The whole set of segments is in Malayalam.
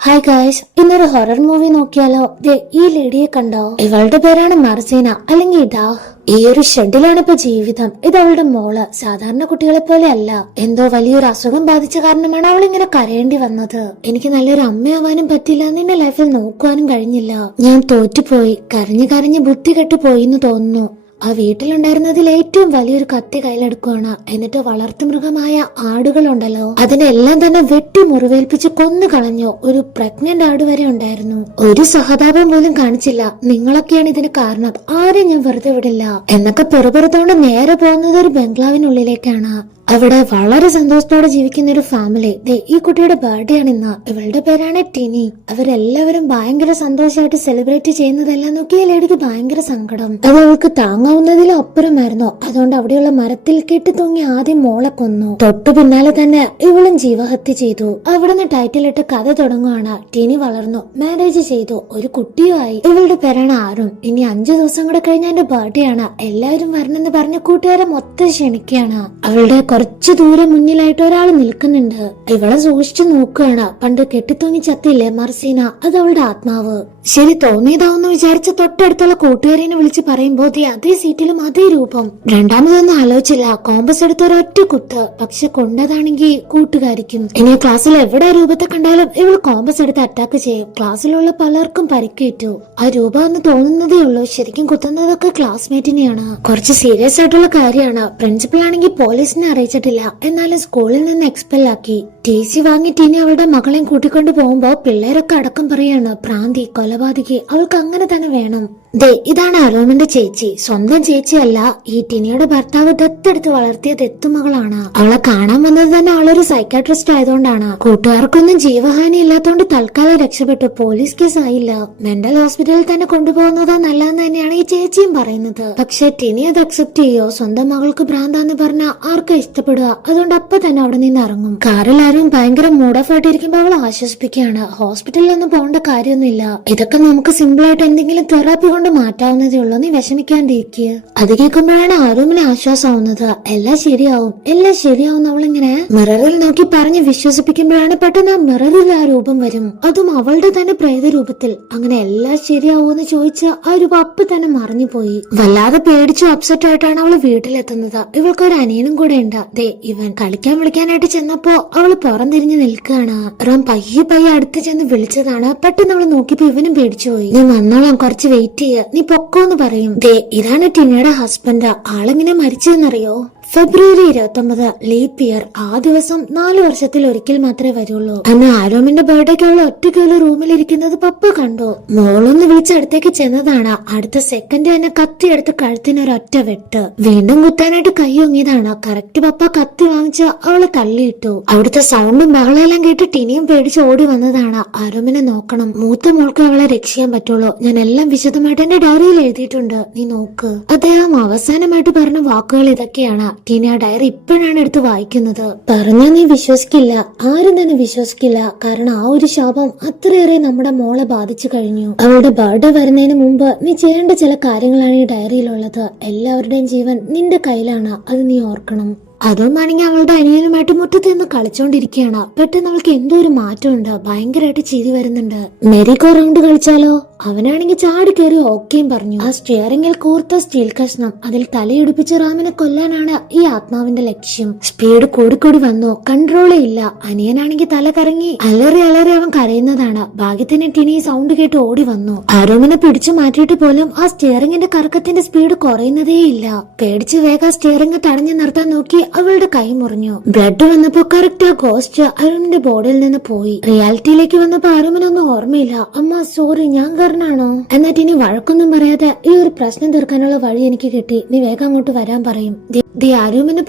ഹായ് ഗായ്സ് ഇന്നൊരു ഹൊറർ മൂവി നോക്കിയാലോ? ദേ ഈ ലേഡിയെ കണ്ടോ? ഇവളുടെ പേരാണ് മർസീന അല്ലെങ്കിൽ ഡാഹ് ഈ ഒരു ഷെഡിലാണ് ഇപ്പൊ ജീവിതം. ഇത് അവളുടെ മോൾ സാധാരണ കുട്ടികളെ പോലെ അല്ല. എന്തോ വലിയൊരു അസുഖം ബാധിച്ച കാരണമാണ് അവൾ ഇങ്ങനെ കരയേണ്ടി വന്നത്. എനിക്ക് നല്ലൊരു അമ്മയാവാനും പറ്റില്ല നിന്റെ ലൈഫിൽ നോക്കുവാനും കഴിഞ്ഞില്ല. ഞാൻ തോറ്റുപോയി കരഞ്ഞു കരഞ്ഞ് ബുദ്ധി കെട്ടുപോയി എന്ന് തോന്നുന്നു. ആ വീട്ടിലുണ്ടായിരുന്നതിൽ ഏറ്റവും വലിയൊരു കത്തി കയ്യിലെടുക്കുകയാണ് എന്നിട്ട് വളർത്തുമൃഗമായ ആടുകളുണ്ടല്ലോ. അതിനെല്ലാം തന്നെ വെട്ടി മുറിവേൽപ്പിച്ച് കൊന്നു കളഞ്ഞു. ഒരു പ്രഗ്നന്റ് ആട് വരെ ഉണ്ടായിരുന്നു. ഒരു സഹതാപം പോലും കാണിച്ചില്ല. നിങ്ങളൊക്കെയാണ് ഇതിന് കാരണം. ആരെയും ഞാൻ വെറുതെ വിടില്ല. എന്നൊക്കെ പെറുപെറുത്തോണ്ട് നേരെ പോകുന്നത് ഒരു ബംഗ്ലാവിനുള്ളിലേക്കാണ്. അവിടെ വളരെ സന്തോഷത്തോടെ ജീവിക്കുന്ന ഒരു ഫാമിലി ദേ ഈ കുട്ടിയുടെ ബർത്ത്ഡേ ആണ് ഇന്ന്. ഇവളുടെ പേരാണ് ടിനി. അവരെല്ലാവരും ഭയങ്കര സന്തോഷമായിട്ട് സെലിബ്രേറ്റ് ചെയ്യുന്നതെല്ലാം നോക്കി ഈ ലേഡിക്ക് ഭയങ്കര സങ്കടം. അത് അവൾക്ക് താങ്ങാവുന്നതിലും അപ്പുറമായിരുന്നു. അതുകൊണ്ട് അവിടെയുള്ള മരത്തിൽ കെട്ടി തൂങ്ങി ആദ്യം മോളെ കൊന്നു. തൊട്ടു പിന്നാലെ തന്നെ ഇവളും ജീവഹത്യ ചെയ്തു. അവിടുന്ന് ടൈറ്റിലിട്ട് കഥ തുടങ്ങുകയാണ് ടിനി വളർന്നു. മാരേജ് ചെയ്തു. ഒരു കുട്ടിയുമായി ഇവളുടെ പേരാണ് ആരും ഇനി അഞ്ചു ദിവസം കൂടെ കഴിഞ്ഞ എന്റെ ബർത്ത്ഡേ ആണ്. എല്ലാവരും വരണമെന്ന് പറഞ്ഞ കൂട്ടുകാരെ മൊത്തം ക്ഷണിക്കുകയാണ്. അവളുടെ കുറച്ചു ദൂരെ മുന്നിലായിട്ട് ഒരാൾ നിൽക്കുന്നുണ്ട്. ഇവളെ സൂക്ഷിച്ചു നോക്കുകയാണ്. പണ്ട് കെട്ടിത്തൂങ്ങി ചത്തില്ലേ മർസീന? അത് അവളുടെ ആത്മാവ്. ശരി തോന്നിയതാവെന്ന് വിചാരിച്ച തൊട്ടടുത്തുള്ള കൂട്ടുകാരിനെ വിളിച്ച് പറയുമ്പോ ദേ അതേ സീറ്റിലും അതേ രൂപം. രണ്ടാമതൊന്നും ആലോചിച്ചില്ല. കോമ്പസ് എടുത്ത ഒരൊറ്റ കുത്ത്. പക്ഷെ കൊണ്ടതാണെങ്കിൽ കൂട്ടുകാരിക്കും. ഇനി ക്ലാസ്സിൽ എവിടെ രൂപത്തെ കണ്ടാലും ഇവൾ കോമ്പസ് എടുത്ത് അറ്റാക്ക് ചെയ്യും. ക്ലാസ്സിലുള്ള പലർക്കും പരിക്കേറ്റു. ആ രൂപം എന്ന് തോന്നുന്നതേ ഉള്ളൂ. ശരിക്കും കുത്തുന്നതൊക്കെ ക്ലാസ്മേറ്റിനെയാണ് കുറച്ച് സീരിയസ് ആയിട്ടുള്ള കാര്യമാണ്. പ്രിൻസിപ്പൽ ആണെങ്കിൽ പോലീസിനെ അറിയിച്ചിട്ടില്ല. എന്നാലും സ്കൂളിൽ നിന്ന് എക്സ്പെൽ ആക്കി. ടി സി വാങ്ങി ടീനി അവളുടെ മകളെയും കൂട്ടിക്കൊണ്ട് പോകുമ്പോ പിള്ളേരൊക്കെ അടക്കം പറയാണ് പ്രാന്തി കൊലപാതകി അവൾക്ക് അങ്ങനെ തന്നെ വേണം. ദേ ഇതാണ് അരോമിന്റെ ചേച്ചി. സ്വന്തം ചേച്ചിയല്ല ഈ ടിനിയുടെ ഭർത്താവ് ദത്തെടുത്ത് വളർത്തിയ ദത്തുമകളാണ് അവളെ കാണാൻ വന്നത് തന്നെ അവളൊരു സൈക്കാട്രിസ്റ്റ് ആയതുകൊണ്ടാണ്. കൂട്ടുകാർക്കൊന്നും ജീവഹാനി ഇല്ലാത്തതുകൊണ്ട് തൽക്കാലം രക്ഷപ്പെട്ടു. പോലീസ് കേസ് ആയില്ല മെന്റൽ ഹോസ്പിറ്റലിൽ തന്നെ കൊണ്ടുപോകുന്നതോ നല്ലതെന്ന് തന്നെയാണ് ഈ ചേച്ചിയും പറയുന്നത്. പക്ഷെ ടിനി അത് അക്സെപ്റ്റ് ചെയ്യോ? സ്വന്തം മകൾക്ക് ഭ്രാന്താന്ന് പറഞ്ഞ ആർക്കും ഇഷ്ടപ്പെടുക? അതുകൊണ്ട് അപ്പൊ തന്നെ അവിടെ നിന്ന് ഇറങ്ങും. കാറിൽ ആരും ഭയങ്കര മൂഡ് ഓഫ് ആയിട്ടിരിക്കുമ്പോൾ അവൾ ആശ്വസിപ്പിക്കുകയാണ്. ഹോസ്പിറ്റലിലൊന്നും പോകേണ്ട കാര്യമൊന്നുമില്ല. ഇതൊക്കെ നമുക്ക് സിമ്പിൾ ആയിട്ട് എന്തെങ്കിലും തെറാപ്പി കൊണ്ട് മാറ്റാവുന്നതേ ഉള്ളൂ. നീ വിഷമിക്കാണ്ടിരിക്കുക അത് കേൾക്കുമ്പോഴാണ് ആരോമിന് ആശ്വാസമാവുന്നത്. എല്ലാം ശരിയാവും. എല്ലാം ശരിയാവും അവളിങ്ങനെ. മിററിൽ നോക്കി പറഞ്ഞ് വിശ്വസിപ്പിക്കുമ്പോഴാണ് പെട്ടെന്ന് ആ മിററിൽ ആ രൂപം വരും. അതും അവളുടെ തന്നെ പ്രേത രൂപത്തിൽ. അങ്ങനെ എല്ലാം ശരിയാവുമെന്ന് ചോദിച്ച് ആ രൂപം അപ്പ തന്നെ മറിഞ്ഞു പോയി. വല്ലാതെ പേടിച്ചു അപ്സെറ്റ് ആയിട്ടാണ് അവൾ വീട്ടിലെത്തുന്നത്. ഇവൾക്ക് ഒരു അനിയനും കൂടെ ഉണ്ട്. ദേ ഇവൻ കളിക്കാൻ വിളിക്കാനായിട്ട് ചെന്നപ്പോ അവൾ പുറംതിരിഞ്ഞ് നിൽക്കുകയാണ്. റാം പയ്യെ പയ്യെ അടുത്ത് ചെന്ന് വിളിച്ചതാണ്. പെട്ടെന്ന് അവൾ നോക്കിയപ്പോ ഇവനും പേടിച്ചു പോയി നീ വന്നോളാം കുറച്ച് വെയിറ്റ് ചെയ്യ. നീ പൊക്കോന്ന് പറയും. ദേ ഇതാണ് ടിനയുടെ ഹസ്ബൻഡ് ആളെങ്ങനെ മരിച്ചതെന്നറിയോ? ഫെബ്രുവരി ഇരുപത്തി ഒമ്പത് ലീപ് ഇയർ ആ ദിവസം നാല് വർഷത്തിൽ ഒരിക്കൽ മാത്രമേ വരുള്ളൂ. അന്ന് ആരോമിന്റെ ബർത്ത്ഡേക്ക് അവൾ ഒറ്റയ്ക്കുള്ള റൂമിൽ ഇരിക്കുന്നത് പപ്പ കണ്ടു. മോളൊന്ന് വിളിച്ച് അടുത്തേക്ക് ചെന്നതാണ്. അടുത്ത സെക്കൻഡ് തന്നെ കത്തി എടുത്ത് കഴുത്തിന് ഒരൊറ്റ വെട്ട്. വീണ്ടും കുത്താനായിട്ട് കൈയൊങ്ങിയതാണ് കറക്റ്റ് പപ്പ കത്തി വാങ്ങിച്ച് അവളെ തള്ളിയിട്ടു. അവിടുത്തെ സൗണ്ടും ബഹളമെല്ലാം കേട്ട് ടിനിയും പേടിച്ച് ഓടി വന്നതാണ്. ആരോമിനെ നോക്കണം. മൂത്ത മോൾക്ക് അവളെ രക്ഷിക്കാൻ പറ്റുള്ളൂ. ഞാൻ എല്ലാം വിശദമായിട്ട് എന്റെ ഡയറിയിൽ എഴുതിയിട്ടുണ്ട്. നീ നോക്ക്. അദ്ദേഹം അവസാനമായിട്ട് പറഞ്ഞ വാക്കുകൾ ഇതൊക്കെയാണ്. ആ ഡയറി ഇപ്പോഴാണ് എടുത്ത് വായിക്കുന്നത്. പറഞ്ഞാൽ നീ വിശ്വസിക്കില്ല. ആരും തന്നെ വിശ്വസിക്കില്ല. കാരണം ആ ഒരു ശാപം അത്രയേറെ നമ്മുടെ മോളെ ബാധിച്ചു കഴിഞ്ഞു. അവളുടെ ബർത്ത്ഡേ വരുന്നതിന് മുമ്പ് നീ ചെയ്യേണ്ട ചില കാര്യങ്ങളാണ് ഈ ഡയറിയിലുള്ളത് എല്ലാവരുടെയും ജീവൻ നിന്റെ കയ്യിലാണ്. അത് നീ ഓർക്കണം. അതുകൊണ്ടാണെങ്കിൽ അവളുടെ അനിയനുമായിട്ട് മുറ്റത്ത് നിന്ന് കളിച്ചോണ്ടിരിക്കുകയാണ് പെട്ടെന്ന് അവൾക്ക് എന്തോ ഒരു മാറ്റമുണ്ട്. ഭയങ്കരമായിട്ട് ചിരി വരുന്നുണ്ട്. മെരിക്കോ റൗണ്ട് കളിച്ചാലോ? അവനാണെങ്കിൽ ചാടി കയറി ഓക്കെയും പറഞ്ഞു. ആ സ്റ്റിയറിംഗിൽ കൂർത്ത സ്റ്റീൽ കഷ്ണം അതിൽ തലയിടിപ്പിച്ച് റാമിനെ കൊല്ലാനാണ് ഈ ആത്മാവിന്റെ ലക്ഷ്യം. സ്പീഡ് കൂടിക്കൂടി വന്നു. കൺട്രോളേ ഇല്ല. അനിയനാണെങ്കിൽ തല കറങ്ങി അലറി അലറി അവൻ കരയുന്നതാണ്. ഭാഗ്യത്തിന് ടിനി സൗണ്ട് കേട്ട് ഓടി വന്നു. അരുമിനെ പിടിച്ചു മാറ്റിയിട്ട് പോലും ആ സ്റ്റിയറിംഗിന്റെ കറക്കത്തിന്റെ സ്പീഡ് കുറയുന്നതേ ഇല്ല പേടിച്ച് വേഗം സ്റ്റിയറിംഗ് തടഞ്ഞു നിർത്താൻ നോക്കി അവളുടെ കൈ മുറിഞ്ഞു. ബ്ലഡ് വന്നപ്പോ കറക്റ്റ് ആ ഗോസ്റ്റ് അരുമിന്റെ ബോഡിയിൽ നിന്ന് പോയി. റിയാലിറ്റിയിലേക്ക് വന്നപ്പോ അരുമിനൊന്നും ഓർമ്മയില്ല. അമ്മ സോറി ഞാൻ കാരണാണോ എന്നിട്ട് ഇനി വഴക്കൊന്നും പറയാതെ ഈ ഒരു പ്രശ്നം തീർക്കാനുള്ള വഴി എനിക്ക് കിട്ടി. നീ വേഗം അങ്ങോട്ട് വരാൻ പറയും. ദേ- ദേ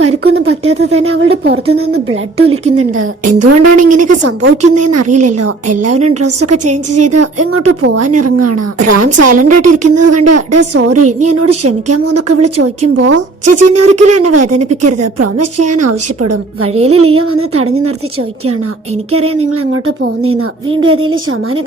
പരിക്കൊന്നും പറ്റാതെ തന്നെ അവളുടെ പുറത്തു നിന്ന് ബ്ലഡ് ഒലിക്കുന്നുണ്ട്. എന്തുകൊണ്ടാണ് ഇങ്ങനെയൊക്കെ സംഭവിക്കുന്നതെന്ന് അറിയില്ലല്ലോ. എല്ലാവരും ഡ്രസ്സൊക്കെ ചേഞ്ച് ചെയ്ത് എങ്ങോട്ട് പോവാൻ ഇറങ്ങാണ്. റാം സൈലന്റ് ആയിട്ട് ഇരിക്കുന്നത് കണ്ട് ഡേ സോറി നീ എന്നോട് ക്ഷമിക്കാമോ എന്നൊക്കെ വിളി ചോദിക്കുമ്പോ ചേച്ചി എന്നെ ഒരിക്കലും എന്നെ വേദനിപ്പിക്കരുത്. പ്രോമിസ് ചെയ്യാൻ ആവശ്യപ്പെടും. വഴിയിൽ ലിയ വന്ന് തടഞ്ഞു നിർത്തി ചോദിക്കുകയാണ് എനിക്കറിയാം നിങ്ങൾ എങ്ങോട്ട് പോകുന്നേന്ന്. വീണ്ടും ഏതെങ്കിലും ശമാനെ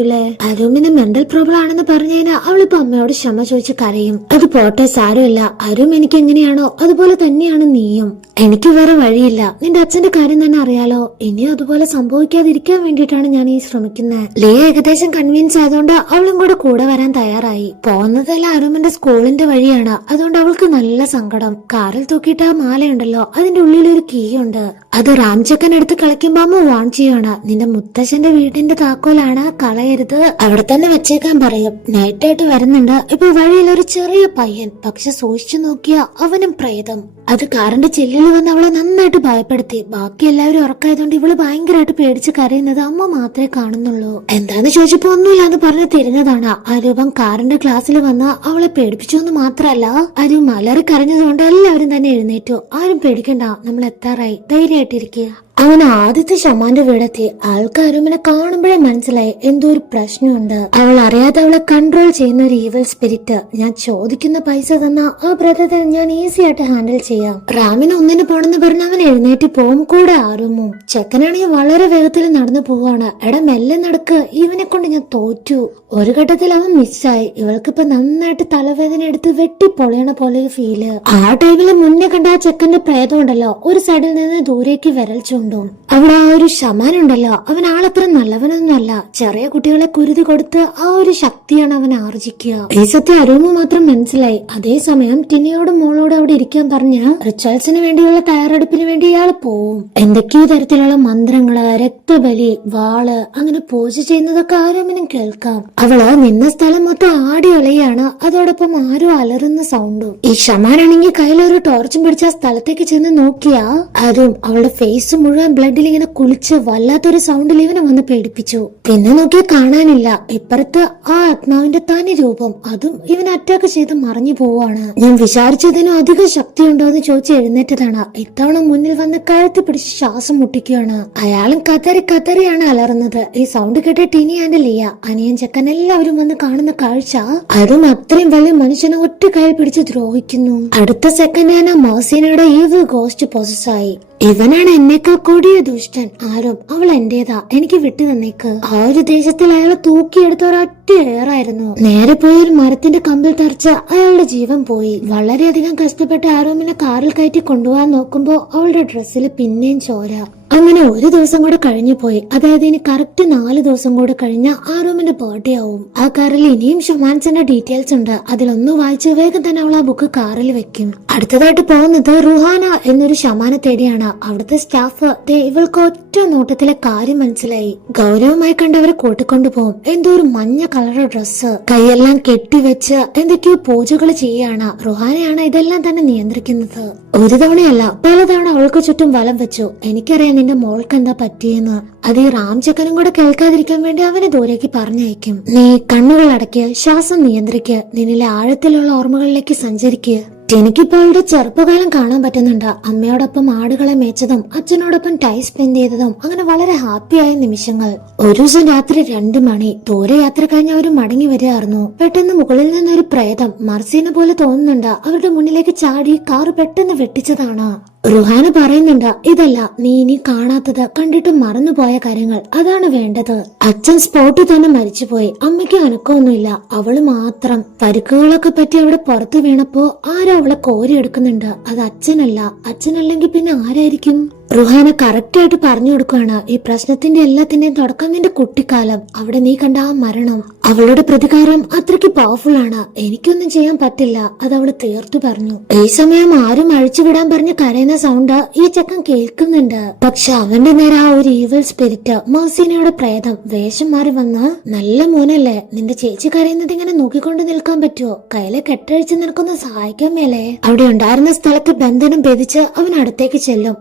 അല്ലേ അരുമിന് മെന്റൽ പ്രോബ്ലം ആണെന്ന് പറഞ്ഞതിന് അവളിപ്പോ അമ്മയോട് ക്ഷമ ചോദിച്ച് കരയും. അത് പോട്ടെ സാരമില്ല. അരും എനിക്ക് എങ്ങനെയാണോ അതുപോലെ തന്നെയാണ് നീയും. എനിക്ക് വേറെ വഴിയില്ല. നിന്റെ അച്ഛന്റെ കാര്യം തന്നെ അറിയാലോ. ഇനിയും അതുപോലെ സംഭവിക്കാതിരിക്കാൻ വേണ്ടിയിട്ടാണ് ഞാൻ ഈ ശ്രമിക്കുന്നത് ലിയ ഏകദേശം കൺവിൻസ് ആയതുകൊണ്ട് അവളും കൂടെ കൂടെ വരാൻ തയ്യാറായി. പോകുന്നതെല്ലാം അരുമന്റെ സ്കൂളിന്റെ വഴിയാണ്. അതുകൊണ്ട് അവൾക്ക് നല്ല സങ്കടം. കാറിൽ തൂക്കിയിട്ട് ആ മാലയുണ്ടല്ലോ. അതിന്റെ ഉള്ളിൽ ഒരു കീ ഉണ്ട്. അത് റാംചക്കൻ എടുത്ത് കളിക്കുമ്പോ അമ്മ വാൺ ചെയ്യാണ്. നിന്റെ മുത്തശ്ശന്റെ വീടിന്റെ താക്കോലാണ്. കളയരുത്. അവിടെ തന്നെ വെച്ചേക്കാൻ പറയും. നൈറ്റ് ആയിട്ട് വരുന്നുണ്ട്. ഇപ്പൊ വഴിയിൽ ഒരു ചെറിയ പയ്യൻ. പക്ഷെ സൂക്ഷിച്ചു നോക്കിയ അവനും പ്രേതം. അത് കാറിന്റെ ചെല്ലിൽ വന്ന് അവളെ നന്നായിട്ട് ഭയപ്പെടുത്തി. ബാക്കി എല്ലാവരും ഉറക്കായതുകൊണ്ട് ഇവൾ ഭയങ്കരമായിട്ട് പേടിച്ച് കരയുന്നത് അമ്മ മാത്രമേ കാണുന്നുള്ളൂ. എന്താന്ന് ചോദിച്ചപ്പോ ഒന്നുമില്ലാന്ന് പറഞ്ഞ് തിരിഞ്ഞതാണ്. ആ രൂപം കാറിന്റെ ക്ലാസ്സിൽ വന്ന് അവളെ പേടിപ്പിച്ചു എന്ന് മാത്രല്ല അരു മലറി കരഞ്ഞതുകൊണ്ട് എല്ലാവരും തന്നെ എഴുന്നേറ്റു. ആരും പേടിക്കണ്ട. നമ്മൾ എത്താറായി. ധൈര്യമായിട്ടിരിക്കുക അങ്ങനെ ആദ്യത്തെ ഷമാന്റെ വീടെത്തി ആൾക്കാരും എന്നെ കാണുമ്പോഴേ മനസ്സിലായി എന്തോ ഒരു പ്രശ്നമുണ്ട്. അവൾ അറിയാതെ അവളെ കൺട്രോൾ ചെയ്യുന്ന ഒരു ഈവൽ സ്പിരിറ്റ് ഞാൻ ചോദിക്കുന്ന പൈസ തന്ന ആ ബ്രദറെ ഞാൻ ഈസി ആയിട്ട് ഹാൻഡിൽ ചെയ്യാം. റാമിന് ഒന്നിന് പോണെന്ന് പറഞ്ഞ് അവൻ എഴുന്നേറ്റ് പോവും കൂടെ ആറുമും. ചെക്കനാണെങ്കിൽ വളരെ വേഗത്തിൽ നടന്നു പോവാണ്. എടാ മെല്ലെ നടക്ക്. ഇവനെ കൊണ്ട് ഞാൻ തോറ്റു. ഒരു ഘട്ടത്തിൽ അവൻ മിസ്സായി ഇവൾക്കിപ്പോ നന്നായിട്ട് തലവേദന എടുത്ത് വെട്ടി പൊളിയണ പോലെ ഫീൽ ആ ടൈമിൽ മുന്നേ കണ്ട ആ ചെക്കന്റെ പ്രേതം ഉണ്ടല്ലോ. ഒരു സൈഡിൽ നിന്ന് ദൂരേക്ക് വിരൽ ചൂണ്ടും. അവിടെ ആ ഒരു ശമാനുണ്ടല്ലോ. അവൻ ആളത്ര നല്ലവനൊന്നുമല്ല. ചെറിയ കുട്ടികളെ കുരുതി കൊടുത്ത് ആ ഒരു ശക്തിയാണ് അവൻ ആർജിക്കുക. ഈ സത്യം അരുമ മാത്രം മനസ്സിലായി. അതേസമയം ടിനിയോടും മോളോട് അവിടെ ഇരിക്കാൻ പറഞ്ഞ റിച്ചാൾസിന് വേണ്ടിയുള്ള തയ്യാറെടുപ്പിന് വേണ്ടി ഇയാൾ പോവും. എന്തൊക്കെയോ തരത്തിലുള്ള മന്ത്രങ്ങൾ രക്തബലി വാൾ അങ്ങനെ പൂജ ചെയ്യുന്നതൊക്കെ ആരോമിനും കേൾക്കാം. അവൾ നിന്ന സ്ഥലം മൊത്തം ആടി ഒളയാണ് അതോടൊപ്പം ആരോ അലറുന്ന സൗണ്ടും ഈ ഷമാനാണെങ്കിൽ കയ്യിലൊരു ടോർച്ചും പിടിച്ച ആ സ്ഥലത്തേക്ക് ചെന്ന് നോക്കിയാ ആരും അവളുടെ ഫേസ് മുഴുവൻ ബ്ലഡിൽ ഇങ്ങനെ കുളിച്ച് വല്ലാത്തൊരു സൗണ്ടിൽ ഇവനെ വന്ന് പേടിപ്പിച്ചു. പിന്നെ നോക്കിയാൽ കാണാനില്ല. ഇപ്പുറത്ത് ആ ആത്മാവിന്റെ തനി രൂപം അതും ഇവൻ അറ്റാക്ക് ചെയ്ത് മറിഞ്ഞു പോവാണ് ഞാൻ വിചാരിച്ചതിനും അധികം ശക്തിയുണ്ടോ എന്ന് ചോദിച്ച് എഴുന്നേറ്റതാണ്. ഇത്തവണ മുന്നിൽ വന്ന് കഴുത്തി പിടിച്ച് ശ്വാസം മുട്ടിക്കുകയാണ്. അയാളും കതറി കതറിയാണ് അലറുന്നത്. ഈ സൗണ്ട് കേട്ട ടിനി ആൻഡ് ലിയ അനിയൻ ചെക്കൻ എല്ലാവരും വന്ന് കാണുന്ന കാഴ്ച അതും അത്രയും വലിയ മനുഷ്യനെ ഒറ്റ കയ്യിൽ പിടിച്ച് ദ്രോഹിക്കുന്നു. അടുത്ത സെക്കൻഡ് ഞാൻ മോസീനയുടെ ഈവ് ഗോസ്റ്റ് ആയി. ഇവനാണ് എന്നേക്കാൾ കൊടിയ ദുഷ്ടൻ. ആരും അവൾ എന്റേതാ. എനിക്ക് വിട്ടു തന്നേക്ക്. ആ ഒരു ദേശത്തിൽ അയാളെ തൂക്കിയെടുത്ത ഒരൊറ്റ ഏറായിരുന്നു. നേരെ പോയി ഒരു മരത്തിന്റെ കമ്പിൽ തറച്ച അയാളുടെ ജീവൻ പോയി. വളരെയധികം കഷ്ടപ്പെട്ട് ആരോമിനെ കാറിൽ കയറ്റി കൊണ്ടുപോകാൻ നോക്കുമ്പോ അവളുടെ ഡ്രസ്സിൽ പിന്നെയും ചോര. അങ്ങനെ ഒരു ദിവസം കൂടെ കഴിഞ്ഞു പോയി. അതായത് ഇനി കറക്റ്റ് നാല് ദിവസം കൂടെ കഴിഞ്ഞ ആ റൂമിന്റെ ബർത്ത്ഡേ ആവും. ആ കാറിൽ ഇനിയും ഷൊമാൻസിന്റെ ഡീറ്റെയിൽസ് ഉണ്ട്. അതിലൊന്ന് വായിച്ച് വേഗം തന്നെ അവൾ ആ ബുക്ക് കാറിൽ വെക്കും. അടുത്തതായിട്ട് പോകുന്നത് റുഹാന എന്നൊരു ഷമാനെ തേടിയാണ്. അവിടുത്തെ സ്റ്റാഫ് ഇവൾക്ക് ഒറ്റ നോട്ടത്തിലെ കാര്യം മനസ്സിലായി. ഗൗരവമായി കണ്ടവരെ കൂട്ടിക്കൊണ്ടു പോകും. എന്തോ ഒരു മഞ്ഞ കളർ ഡ്രസ്സ് കൈയെല്ലാം കെട്ടിവെച്ച് എന്തൊക്കെയോ പൂജകൾ ചെയ്യാണ് റുഹാനയാണ് ഇതെല്ലാം തന്നെ നിയന്ത്രിക്കുന്നത്. ഒരു തവണയല്ല പലതവണ അവൾക്ക് ചുറ്റും വലം വെച്ചു. എനിക്കറിയാം നിന്റെ മോൾക്ക് എന്താ പറ്റിയെന്ന് അത് ഈ റാംചക്കനും കൂടെ കേൾക്കാതിരിക്കാൻ വേണ്ടി അവനെ ദൂരേക്ക് പറഞ്ഞയക്കും. നീ കണ്ണുകൾ അടയ്ക്ക് ശ്വാസം നിയന്ത്രിക്കുക നിന്നിലെ ആഴത്തിലുള്ള ഓർമ്മകളിലേക്ക് സഞ്ചരിക്കുക എനിക്കിപ്പോ അവളുടെ ചെറുപ്പകാലം കാണാൻ പറ്റുന്നുണ്ട്. അമ്മയോടൊപ്പം ആടുകളെ മേച്ചതും അച്ഛനോടൊപ്പം ടൈം സ്പെൻഡ് ചെയ്തതും അങ്ങനെ വളരെ ഹാപ്പിയായ നിമിഷങ്ങൾ. ഒരു ദിവസം രാത്രി രണ്ടു മണി. ദൂരെ യാത്ര കഴിഞ്ഞ് അവർ മടങ്ങി വരികയായിരുന്നു. പെട്ടെന്ന് മുകളിൽ നിന്നൊരു പ്രേതം മർസീനെ പോലെ തോന്നുന്നുണ്ട്. അവരുടെ മുന്നിലേക്ക് ചാടി കാറ് പെട്ടെന്ന് വെട്ടിച്ചതാണ്. റുഹാന പറയുന്നുണ്ട് ഇതല്ല നീ ഇനി കാണാത്തത് കണ്ടിട്ട് മറന്നുപോയ കാര്യങ്ങൾ. അതാണ് വേണ്ടത്. അച്ഛൻ സ്പോട്ടിൽ തന്നെ മരിച്ചുപോയി. അമ്മയ്ക്ക് അനക്കമൊന്നുമില്ല. അവൾ മാത്രം. പരിക്കുകളൊക്കെ പറ്റി അവിടെ പുറത്തു വീണപ്പോ ആരോ അവളെ കോരിയെടുക്കുന്നുണ്ട്. അത് അച്ഛനല്ല. അച്ഛനല്ലെങ്കിൽ പിന്നെ ആരായിരിക്കും? റുഹാന കറക്റ്റ് ആയിട്ട് പറഞ്ഞു കൊടുക്കുകയാണ് ഈ പ്രശ്നത്തിന്റെ എല്ലാത്തിന്റെയും തുടക്കം നിന്റെ കുട്ടിക്കാലം. അവിടെ നീ കണ്ട ആ മരണം അവളുടെ പ്രതികാരം അത്രയ്ക്ക് പവർഫുൾ ആണ്. എനിക്കൊന്നും ചെയ്യാൻ പറ്റില്ല. അത് അവൾ തീർത്തു പറഞ്ഞു. ഈ സമയം ആരും അഴിച്ചുവിടാൻ പറഞ്ഞ് കരയുന്ന സൗണ്ട് ഈ ചെക്കൻ കേൾക്കുന്നുണ്ട്. പക്ഷെ അവന്റെ നേരെ ആ ഒരു ഈവൽ സ്പിരിറ്റ് മൗസീനയുടെ പ്രേതം വേഷം മാറി വന്ന് നല്ല മോനല്ലേ നിന്റെ ചേച്ചി കരയുന്നത് ഇങ്ങനെ നോക്കിക്കൊണ്ട് നിൽക്കാൻ പറ്റുമോ കയ്യിലെ കെട്ടഴിച്ച് നിനക്കൊന്ന് സഹായിക്കാൻ മേലേ. അവിടെ ഉണ്ടായിരുന്ന സ്ഥലത്ത് ബന്ധനം ഭേദിച്ച് അവൻ അടുത്തേക്ക് ചെല്ലും.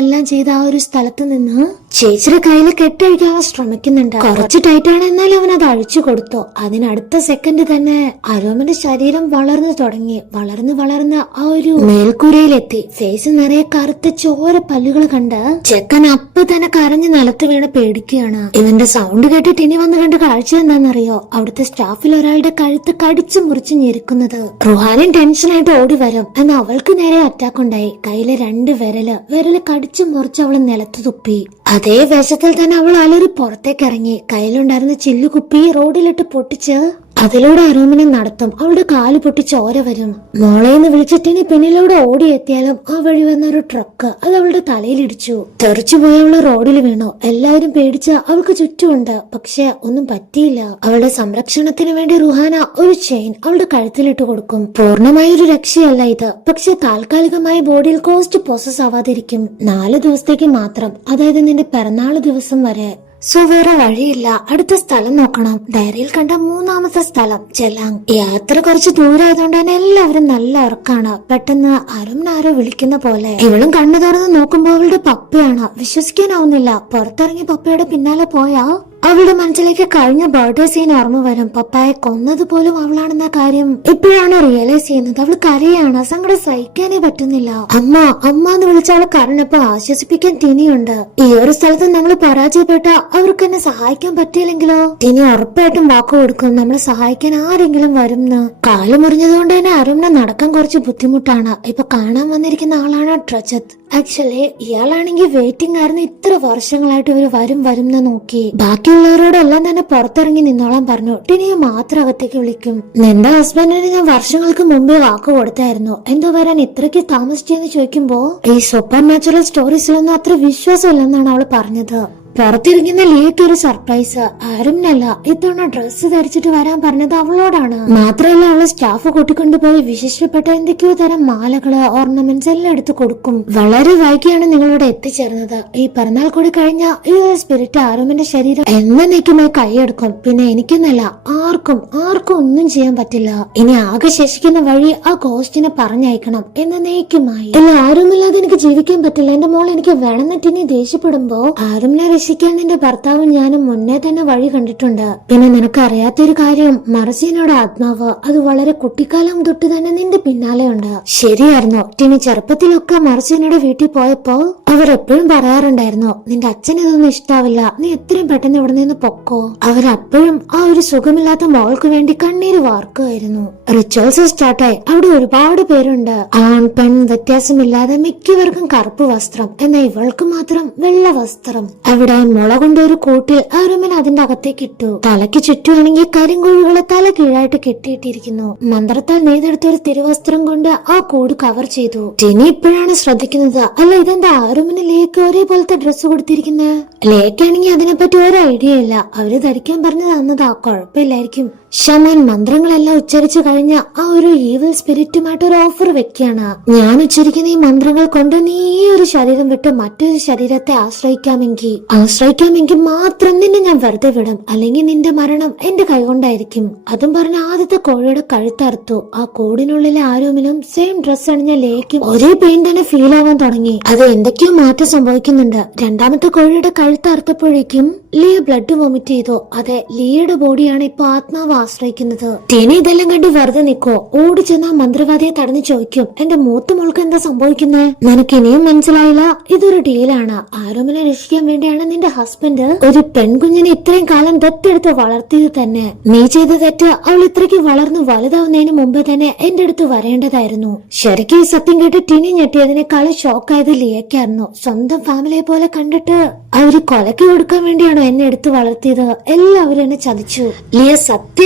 മന്ത്രങ്ങളെല്ലാം ചെയ്ത് ആ ഒരു സ്ഥലത്ത് നിന്ന് ചേച്ചിയുടെ കയ്യിൽ കെട്ടഴിക്കാൻ അവൻ ശ്രമിക്കുന്നുണ്ട്. കുറച്ച് ടൈറ്റ് ആണ് എന്നാൽ അവൻ അത് അഴിച്ചു കൊടുത്തു. അതിനടുത്ത സെക്കൻഡ് തന്നെ അരോമന്റെ ശരീരം വളർന്നു തുടങ്ങി. വളർന്ന് വളർന്ന് ആ ഒരു മേൽക്കൂരയിലെത്തി. ഫേസ് നിറയെ കറുത്ത ചോര പല്ലുകൾ കണ്ട് ചെക്കൻ അപ്പ് തന്നെ കരഞ്ഞ് നിലത്ത് വീണ് പേടിക്കുകയാണ്. ഇവന്റെ സൗണ്ട് കേട്ടിട്ട് ഇനി വന്ന് കണ്ട കാഴ്ച എന്താണെന്നറിയോ? അവിടുത്തെ സ്റ്റാഫിൽ ഒരാളുടെ കഴുത്ത് കടിച്ചു മുറിച്ച് ഞെരുക്കുന്നത്. റുഹാനും ടെൻഷനായിട്ട് ഓടി വരും. എന്നാൽ അവൾക്ക് നേരെ അറ്റാക്ക് ഉണ്ടായി. കയ്യിലെ രണ്ട് വിരൽ വിരൽ കടി കടിച്ചു മുറിച്ച് അവൾ നിലത്ത് തുപ്പി. അതേ വേഷത്തിൽ തന്നെ അവൾ അലറി പുറത്തേക്ക് ഇറങ്ങി കയ്യിലുണ്ടായിരുന്ന ചില്ലുകുപ്പി റോഡിലിട്ട് പൊട്ടിച്ച് അതിലൂടെ അറിയുമിനെ നടത്തും. അവളുടെ കാൽ പൊട്ടി ചോര വരും. മോളേന്ന് വിളിച്ചിട്ടിന് പിന്നിലൂടെ ഓടിയെത്തിയാലും ആ വഴി വന്ന ഒരു ട്രക്ക്. അത് അവളുടെ തലയിലിടിച്ചു. തെറിച്ചുപോയ അവൾ റോഡിൽ വീണു. എല്ലാവരും പേടിച്ച അവൾക്ക് ചുറ്റുമുണ്ട്. പക്ഷെ ഒന്നും പറ്റിയില്ല. അവളുടെ സംരക്ഷണത്തിന് വേണ്ടി റുഹാന ഒരു ചെയിൻ അവളുടെ കഴുത്തിലിട്ട് കൊടുക്കും. പൂർണമായ ഒരു രക്ഷയല്ല ഇത്. പക്ഷെ താൽക്കാലികമായി ബോഡിയിൽ കോസ്റ്റ് പ്രോസസ് ആവാതിരിക്കും. നാല് ദിവസത്തേക്ക് മാത്രം. അതായത് നിന്റെ പിറന്നാൾ ദിവസം വരെ. സോ വേറെ വഴിയില്ല. അടുത്ത സ്ഥലം നോക്കണം. ഡയറിയിൽ കണ്ട മൂന്നാമത്തെ സ്ഥലം ചെലാങ് യാത്ര കുറച്ച് ദൂരമായതുകൊണ്ട് തന്നെ എല്ലാവരും നല്ല ഉറക്കാണ്. പെട്ടെന്ന് അരുമ്നാരോ വിളിക്കുന്ന പോലെ. ഇവളും കണ്ണു തുറന്ന് നോക്കുമ്പോൾ അവളുടെ പപ്പയാണ്. വിശ്വസിക്കാനാവുന്നില്ല. പുറത്തിറങ്ങി പപ്പയുടെ പിന്നാലെ പോയാ അവളുടെ മനസ്സിലേക്ക് കഴിഞ്ഞ ബർത്ത്ഡേ സീൻ ഓർമ്മ വരും. പപ്പായെ കൊന്നത് പോലും അവളാണെന്ന കാര്യം ഇപ്പോഴാണ് റിയലൈസ് ചെയ്യുന്നത്. അവൾ കരയാണ്. സങ്കടം സഹിക്കാനേ പറ്റുന്നില്ല. അമ്മ അമ്മ എന്ന് വിളിച്ച അവളെ കരഞ്ഞപ്പോ ആശ്വസിപ്പിക്കാൻ തിനിയുണ്ട് ഈ ഒരു സ്ഥലത്ത് നമ്മൾ പരാജയപ്പെട്ട അവർക്ക് എന്നെ സഹായിക്കാൻ പറ്റിയില്ലെങ്കിലോ? തിനി ഉറപ്പായിട്ടും വാക്കു കൊടുക്കും. നമ്മളെ സഹായിക്കാൻ ആരെങ്കിലും വരുംന്ന്. കാൽ മുറിഞ്ഞതുകൊണ്ട് തന്നെ അരുണിനെ നടക്കാൻ കുറച്ച് ബുദ്ധിമുട്ടാണ്. ഇപ്പൊ കാണാൻ വന്നിരിക്കുന്ന ആളാണ് ട്രജത് ആക്ച്വലി ഇയാളാണെങ്കിൽ വെയിറ്റിംഗ് ആയിരുന്നു ഇത്ര വർഷങ്ങളായിട്ട് ഇവർ വരും വരും നോക്കി. ബാക്കിയുള്ളവരോടെല്ലാം തന്നെ പുറത്തിറങ്ങി നിന്നോളാൻ പറഞ്ഞു. ടിനിയെ മാത്രം അകത്തേക്ക് വിളിക്കും. നിന്റെ ഹസ്ബൻഡിന് ഞാൻ വർഷങ്ങൾക്ക് മുമ്പേ വാക്ക് കൊടുത്തായിരുന്നു. എന്തോ വരാൻ ഇത്രയ്ക്ക് താമസിച്ചെന്ന് ചോദിക്കുമ്പോ ഈ സൂപ്പർ നാച്ചുറൽ സ്റ്റോറീസിലൊന്നും അത്ര വിശ്വാസമില്ലെന്നാണ് അവൾ പറഞ്ഞത്. പുറത്തിരിക്കുന്ന ലിയക്ക് ഒരു സർപ്രൈസ് ആരുമിനല്ല. ഇത്തവണ ഡ്രസ്സ് ധരിച്ചിട്ട് വരാൻ പറഞ്ഞത് അവളോടാണ്. മാത്രമല്ല അവൾ സ്റ്റാഫ് കൂട്ടിക്കൊണ്ടുപോയി വിശിഷ്ടപ്പെട്ട എന്തൊക്കെയോ തരം മാലകൾ ഓർണമെന്റ്സ് എല്ലാം എടുത്തു കൊടുക്കും. വളരെ വൈകിയാണ് നിങ്ങളോട് എത്തിച്ചേർന്നത്. ഈ പിറന്നാൾ കൂടി കഴിഞ്ഞ ഈ ഒരു സ്പിരിറ്റ് ആരുമിന്റെ ശരീരം എന്നെ എന്നേക്കുമായി കൈയെടുക്കും. പിന്നെ എനിക്കെന്നല്ല ആർക്കും ആർക്കും ഒന്നും ചെയ്യാൻ പറ്റില്ല. ഇനി ആകെ ശേഷിക്കുന്ന വഴി ആ ഗോസ്റ്റിനെ പറഞ്ഞയക്കണം എന്നേക്കുമായി ഇല്ല ആരുമില്ലാതെ എനിക്ക് ജീവിക്കാൻ പറ്റില്ല. എന്റെ മോൾ എനിക്ക് വേണമെന്നിട്ട് ഇനി ദേഷ്യപ്പെടുമ്പോ ആരുമിനെ രക്ഷിക്കാൻ നിന്റെ ഭർത്താവും ഞാനും മുന്നേ തന്നെ വഴി കണ്ടിട്ടുണ്ട്. പിന്നെ നിനക്ക് അറിയാത്തൊരു കാര്യം മറസീനോട് ആത്മാവ് അത് വളരെ കുട്ടിക്കാലം തൊട്ട് തന്നെ നിന്റെ പിന്നാലെ പിന്നാലെയുണ്ട് ശരിയായിരുന്നു. ടിനി ചെറുപ്പത്തിലൊക്കെ മറസീനയുടെ വീട്ടിൽ പോയപ്പോ അവർ എപ്പോഴും പറയാറുണ്ടായിരുന്നു നിന്റെ അച്ഛൻ ഇതൊന്നും ഇഷ്ടാവില്ല. നീ എത്രയും പെട്ടെന്ന് ഇവിടെ നിന്ന് പൊക്കോ. അവരപ്പോഴും ആ ഒരു സുഖമില്ലാത്ത മോൾക്ക് വേണ്ടി കണ്ണീര് വാർക്കുമായിരുന്നു റിച്വൽസ് സ്റ്റാർട്ടായി. അവിടെ ഒരുപാട് പേരുണ്ട്. ആൺ പെൺ വ്യത്യാസമില്ലാതെ മിക്കവർക്കും കറുപ്പ് വസ്ത്രം എന്നാൽ ഇവൾക്ക് മാത്രം വെള്ള വസ്ത്രം. അവിടെ മുള കൊണ്ട് ഒരു കൂട്ടിൽ അരുമൻ അതിന്റെ അകത്തേക്ക് ഇട്ടു. തലയ്ക്ക് ചുറ്റുവാണെങ്കിൽ കരിങ്കോഴികളെ തല കീഴായിട്ട് കെട്ടിയിട്ടിരിക്കുന്നു. മന്ത്രത്താൽ നെയ്തെടുത്ത ഒരു തിരുവസ്ത്രം കൊണ്ട് ആ കൂട് കവർ ചെയ്തു. ടിനി ഇപ്പോഴാണ് ശ്രദ്ധിക്കുന്നത്. അല്ല ഇതെന്താ? അരുമന് ലേക്ക് ഒരേപോലത്തെ ഡ്രസ്സ് കൊടുത്തിരിക്കുന്നത് ലേക്കാണെങ്കിൽ അതിനെപ്പറ്റി ഒരു ഐഡിയ ഇല്ല. അവർ ധരിക്കാൻ പറഞ്ഞു തന്നതാ കുഴപ്പമില്ലായിരിക്കും. ഷമാൻ മന്ത്രങ്ങളെല്ലാം ഉച്ചരിച്ചു കഴിഞ്ഞ ആ ഒരു ഈവൽ സ്പിരിറ്റുമായിട്ട് ഒരു ഓഫർ വെക്കുകയാണ്. ഞാൻ ഉച്ചരിക്കുന്ന ഈ മന്ത്രങ്ങൾ കൊണ്ട് നീ ഈ ഒരു ശരീരം വിട്ട് മറ്റൊരു ശരീരത്തെ ആശ്രയിക്കാമെങ്കിൽ ആശ്രയിക്കാമെങ്കിൽ മാത്രം നിന്നെ ഞാൻ വെറുതെ വിടും. അല്ലെങ്കിൽ നിന്റെ മരണം എന്റെ കൈകൊണ്ടായിരിക്കും അതും പറഞ്ഞ ആദ്യത്തെ കോഴിയുടെ കഴുത്തറുത്തു ആ കോടിനുള്ളിലെ ആരോമിലും സെയിം ഡ്രസ് അണിഞ്ഞ ലേക്കും ഒരേ പെയിൻ തന്നെ ഫീൽ ആവാൻ തുടങ്ങി. അത് എന്തൊക്കെയോ മാറ്റം സംഭവിക്കുന്നുണ്ട്. രണ്ടാമത്തെ കോഴിയുടെ കഴുത്തറുത്തപ്പോഴേക്കും ലിയ ബ്ലഡ് വോമിറ്റ് ചെയ്തു. അതെ ലിയയുടെ ബോഡിയാണ് ഇപ്പൊ ആത്മാവ്. ആശ്രയിക്കുന്നത്. ടീന ഇതെല്ലാം കണ്ട് വെറുതെ നിക്കോ? ഓടി ചെന്ന മന്ത്രവാദിയെ തടഞ്ഞു ചോദിക്കും. എന്റെ മൂത്ത മോൾക്ക് എന്താ സംഭവിക്കുന്നത് നിനക്ക് ഇനിയും മനസ്സിലായില്ല. ഇതൊരു ഡീലാണ്. ആരോമിനെ രക്ഷിക്കാൻ വേണ്ടിയാണ് നിന്റെ ഹസ്ബൻഡ് ഒരു പെൺകുഞ്ഞിനെ ഇത്രയും കാലം ദത്തെടുത്ത് വളർത്തിയത് തന്നെ. നീ ചെയ്ത തെറ്റ് അവൾ ഇത്രയ്ക്ക് വളർന്ന് വലുതാവുന്നതിന് മുമ്പ് തന്നെ എന്റെ അടുത്ത് വരേണ്ടതായിരുന്നു. ശരിക്കും ഈ സത്യം കേട്ട് ടിനി ഞെട്ടിയതിനേക്കാളും ഷോക്കായത് ലിയക്കായിരുന്നു സ്വന്തം ഫാമിലിയെ പോലെ കണ്ടിട്ട് അവർ കൊലക്ക് കൊടുക്കാൻ വേണ്ടിയാണോ എന്നെ എടുത്ത് വളർത്തിയത്? എല്ലാവരും എന്നെ ചതിച്ചു. ലിയ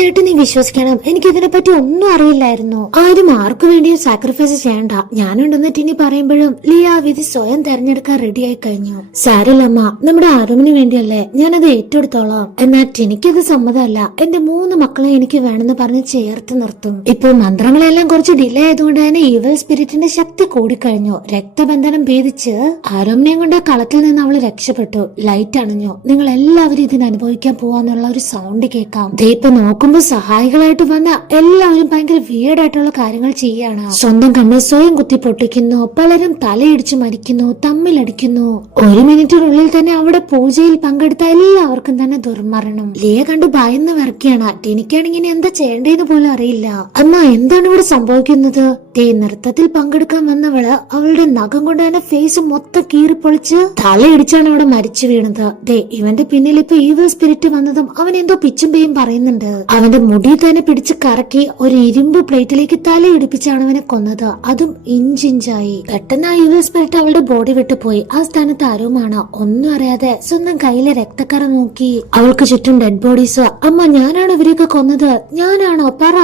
സത്യമായിട്ട് നീ വിശ്വസിക്കണം. എനിക്ക് ഇതിനെ പറ്റി ഒന്നും അറിയില്ലായിരുന്നു. ആരും ആർക്കു വേണ്ടിയും സാക്രിഫൈസ് ചെയ്യണ്ട. ഞാനുണ്ടെന്ന് ടിനി പറയുമ്പോഴും ലിയ വിധി സ്വയം തെരഞ്ഞെടുക്കാൻ റെഡിയായി കഴിഞ്ഞു. സാരല്ലമ്മ നമ്മുടെ ആരോമിന് വേണ്ടിയല്ലേ ഞാനത് ഏറ്റെടുത്തോളാം. എന്നാൽ ടിനിക്കത് സമ്മതമല്ല. എന്റെ മൂന്ന് മക്കളെ എനിക്ക് വേണമെന്ന് പറഞ്ഞ് ചേർത്ത് നിർത്തും. ഇപ്പോൾ മന്ത്രങ്ങളെല്ലാം കുറച്ച് ഡിലേ ആയതുകൊണ്ട് തന്നെ ഈവൽ സ്പിരിറ്റിന്റെ ശക്തി കൂടിക്കഴിഞ്ഞു. രക്തബന്ധനം ഭേദിച്ച് ആരോമിനെയും കൊണ്ട് കളത്തിൽ നിന്ന് അവൾ രക്ഷപ്പെട്ടു. ലൈറ്റ് അണഞ്ഞു. നിങ്ങൾ എല്ലാവരും ഇതിന് അനുഭവിക്കാൻ പോവാന്നുള്ള ഒരു സൗണ്ട് കേൾക്കാം. ദേ ഇപ്പൊ നോക്കുമ്പോ സഹായികളായിട്ട് വന്ന എല്ലാവരും ഭയങ്കര വീടായിട്ടുള്ള കാര്യങ്ങൾ ചെയ്യാണ്. സ്വന്തം കണ്ണിൽ സ്വയം കുത്തി പൊട്ടിക്കുന്നു പലരും തലയിടിച്ച് മരിക്കുന്നു തമ്മിലടിക്കുന്നു. ഒരു മിനിറ്റിനുള്ളിൽ തന്നെ അവിടെ പൂജയിൽ പങ്കെടുത്ത എല്ലാവർക്കും തന്നെ ദുർമരണം. ലിയ കണ്ട് ഭയന്ന് വിറക്കുകയാണ് എനിക്കാണ് ഇങ്ങനെ എന്താ ചെയ്യേണ്ടതെന്ന് പോലും അറിയില്ല. അമ്മ എന്താണ് ഇവിടെ സംഭവിക്കുന്നത്? ദേ നൃത്തത്തിൽ പങ്കെടുക്കാൻ വന്നവൾ അവളുടെ നഖം കൊണ്ട് തന്നെ ഫേസ് മൊത്തം കീറിപ്പൊളിച്ച് തലയിടിച്ചാണ് അവിടെ മരിച്ചു വീണത്. ദേ ഇവന്റെ പിന്നിൽ ഇപ്പൊ ഈവൽ സ്പിരിറ്റ് വന്നതും അവൻ എന്തോ പിച്ചും പേയും പറയുന്നുണ്ട്. അവന്റെ മുടി തന്നെ പിടിച്ച് കറക്കി ഒരു ഇരുമ്പ് പ്ലേറ്റിലേക്ക് തലയിടിപ്പിച്ചാണ് അവനെ കൊന്നത്. അതും ഇഞ്ചിഞ്ചായി. പെട്ടെന്ന് ആ ഈവൽ സ്പിരിറ്റ് അവളുടെ ബോഡി വിട്ടു പോയി. ആ സ്ഥാനത്ത് ആരുമാണ്? ഒന്നും അറിയാതെ സ്വന്തം കയ്യിലെ രക്തക്കറ നോക്കി അവൾക്ക് ചുറ്റും ഡെഡ് ബോഡീസ് അമ്മ ഞാനാണ് ഇവരെയൊക്കെ കൊന്നത്? ഞാനാണോ? പറ.